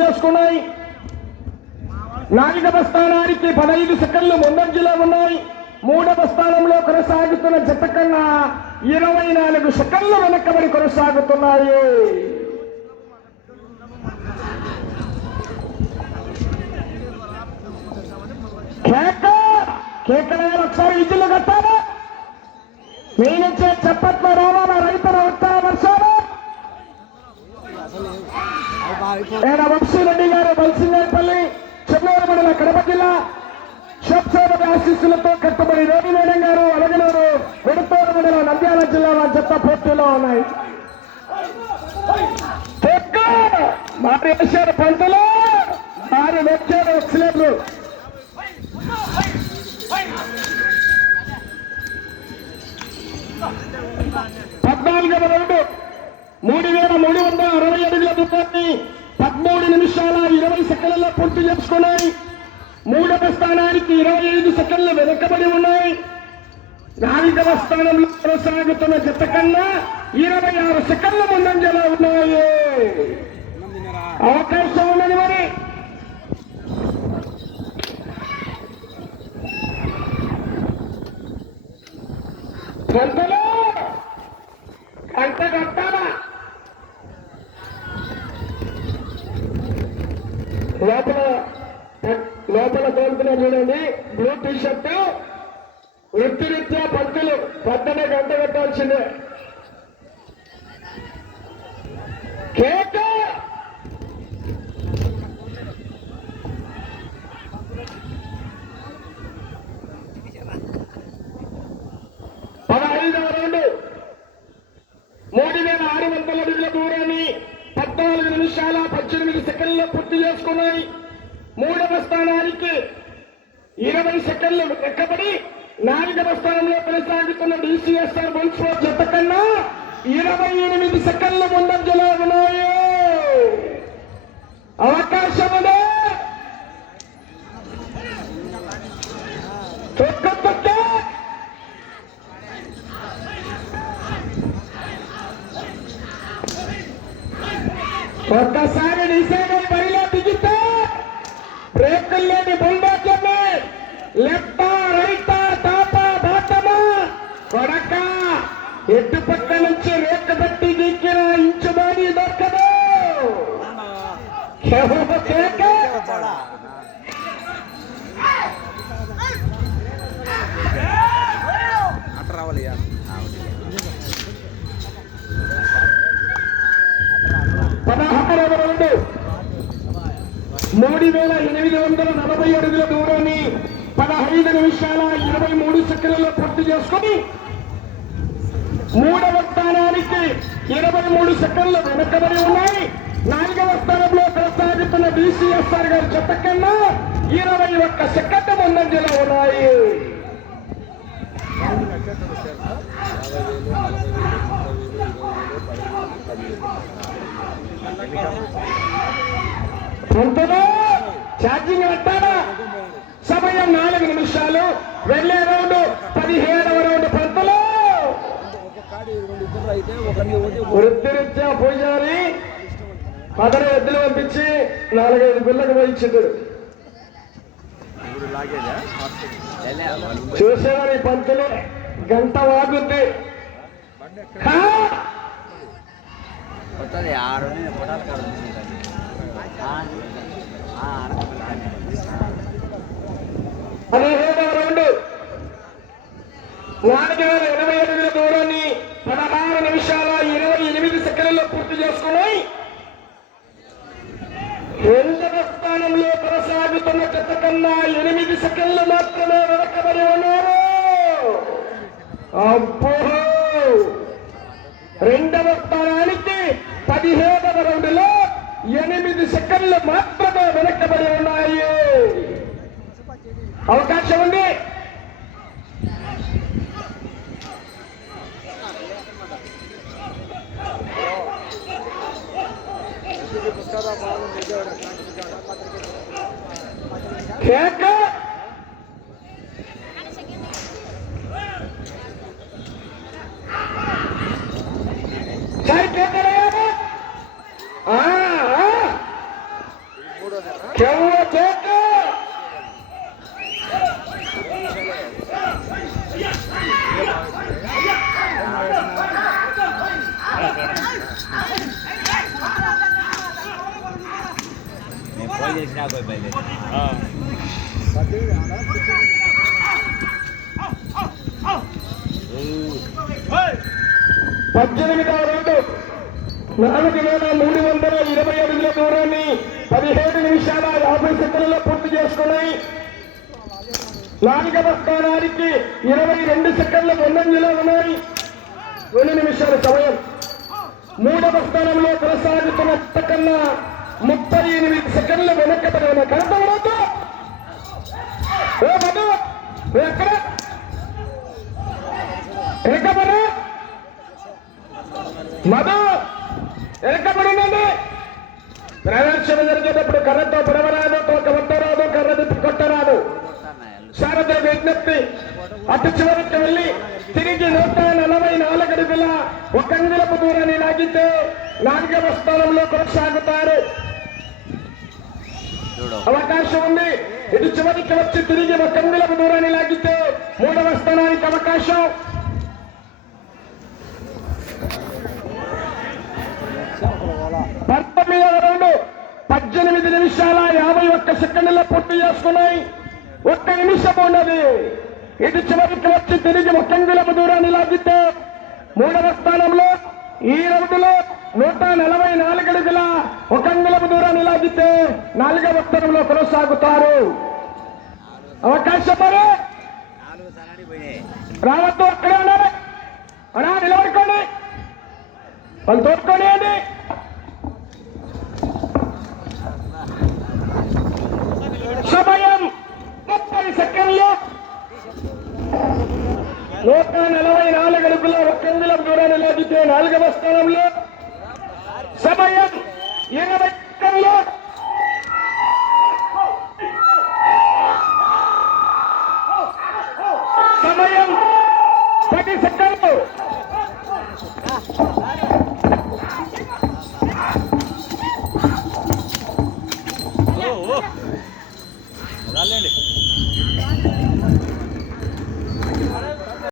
చేసుకున్నాయి. 4వ స్థానానికి 15 సెకండ్లు ముందంజలో ఉన్నాయి. 3వ స్థానంలో కొనసాగుతున్న జత కన్నా 24 సెకండ్లు వెనకబడి కొనసాగుతున్నాయి. కేకలు ఒకసారి ఇల్లు కట్టాలి. మీ నుంచే చప్పట్లో రావాల రైతుల వర్షాలు. వంశీరెడ్డి గారు బల్సింగపల్లి చెన్నూరు మండల కడప జిల్లా శోభ ఆశీస్సులతో కట్టుబడి రోడ్డు మేడం గారు అలగనూరు కొడుతూరు మండల నంద్యాల జిల్లా జత పోటీలో ఉన్నాయి. మారి వేశారు పంటలు, మారి వచ్చారు ఎక్సలెంట్లు. 14వ రౌండ్ 3360 అడుగుల దూరాన్ని 13 నిమిషాల 20 సెకండ్లలో పూర్తి చేసుకున్నాయి. 3వ స్థానానికి 25 సెకండ్లు వెనకబడి ఉన్నాయి. 4వ స్థానంలో కొనసాగుతున్న జత కన్నా 26 సెకండ్ల ముందంజలో ఉన్నాయి. అవకాశం ఉన్నది మరి. గంటలు గంట కట్టాలా. లోపల కోరుతున్నా చూడండి. బ్లూ టీ షర్టు వృత్తిరీత్యా పంతులు పొద్దునే గంట కట్టాల్సిందే. కేక 15వ రౌండ్ 3600 అడుగుల దూరాన్ని 14 నిమిషాల 18 సెకండ్లలో పూర్తి చేసుకున్నాయి. 3వ స్థానానికి 20 సెకండ్లు వెనకబడి 4వ స్థానంలో కొనసాగుతున్న DCSR బుల్స్లో జత కన్నా 28 సెకండ్ల ముందంజలో ఉన్నాయి. అవకాశం ఉంది. ఒక్కసారి డిసైడర్ బరిలో దిగితే బ్రేకులు లేని బుల్డోజర్ని లెఫ్ట్ రైట్ టాప్ బాటమా కొడక ఎటు పక్క నుంచి రేట్ పెట్టి దిక్కిన ఇంచు బాడీ దొరకదు. పదహారవ రౌండ్ 3840 అడుగుల దూరాన్ని 15 నిమిషాల 23 సెకండ్లలో పూర్తి చేసుకుని 3వ స్థానానికి 23 సెకండ్లు వెనకబడి ఉన్నాయి. 4వ స్థానంలో కొనసాగుతున్న DCSR గారి జత కన్నా 21 సెకండ్ల ముందంజలో ఉన్నాయి. అంతలో ఛార్జింగ్ పెట్టాలా. సమయం 4 నిమిషాలు. వెళ్లే రౌండ్ 17వ రౌండ్ పంతలో వృత్తిరీత్యా పూజారి 10 ఎద్దులు పంపించి 4-5 పిల్లలకు పోయించాడు. చూసేవారి పంతులు గంట వాగుద్ది. పదిహేడవ రౌండ్ 4080 అడుగుల దూరాన్ని 16 నిమిషాల 28 సెకండ్లలో పూర్తి చేసుకున్నాయి. 2వ స్థానంలో కొనసాగుతున్న జత కన్నా 8 సెకండ్లు మాత్రమే వెనకబడి ఉన్నారు. అబ్బో 2వ స్థానానికి 17వ రౌండ్ లో 8 సెకండ్లు మాత్రమే వెనకబడి ఉన్నాయి. అవకాశం ఉంది. కేక చెవ్వ చేక పద్దెనిమిదవ రౌండ్ 4,320 అడుగుల దూరాన్ని 17 నిమిషాల 50 సెకండ్లలో పూర్తి చేసుకున్నాయి. 4వ స్థానానికి 22 సెకండ్ల ముందంజలో ఉన్నాయి. 2 నిమిషాల సమయం. 3వ స్థానంలో కొనసాగుతున్న కన్నా 38 సెకండ్ల వెనక్కబడి ఉన్న కనపడదు. ఎక్కడ వెనకబడు మధు వెనకబడిందండి. ప్రదర్శన జరిగేటప్పుడు కర్రతో పడవరాదు, తోక వట్టరాదు, కర్ర తిప్పి కొట్టరాదు. శారద విజ్ఞప్తి. అటు చివరికి వెళ్ళి తిరిగి 144 అడుగుల 1 అంగుళపు దూరాన్ని లాగితే 4వ స్థానంలో కొనసాగుతారు. అవకాశం ఉంది. ఇటు చివరికి వచ్చి తిరిగి 1 అంగుళపు దూరాన్ని లాగితే 3వ స్థానానికి అవకాశం. 19వ రౌండ్ 18 నిమిషాల 51 సెకండ్ల పూర్తి చేసుకున్నాయి. 1 నిమిషం ఉన్నది. ఇటు చివరికి వచ్చి తిరిగి 1 అంగుళపు దూరాన్ని లాగితే 3వ స్థానంలో ఈ రౌండ్లో 144 అడుగుల 1 అంగుళపు దూరాన్ని లాగితే 4వ స్థానంలో కొనసాగుతారు. అవకాశం మరి రావద్దు. అక్కడే ఉన్నారు. అలా నిలబడుకోండి. వాళ్ళు తోడుకోండి అండి. సమయం 30 సెకండ్లు. 144 అడుగుల 1 అంగుళం దూరాన్ని లాగితే 4వ స్థానంలో. సమయం 20 సెకండ్లు. సమయం 10 సెకండ్లు.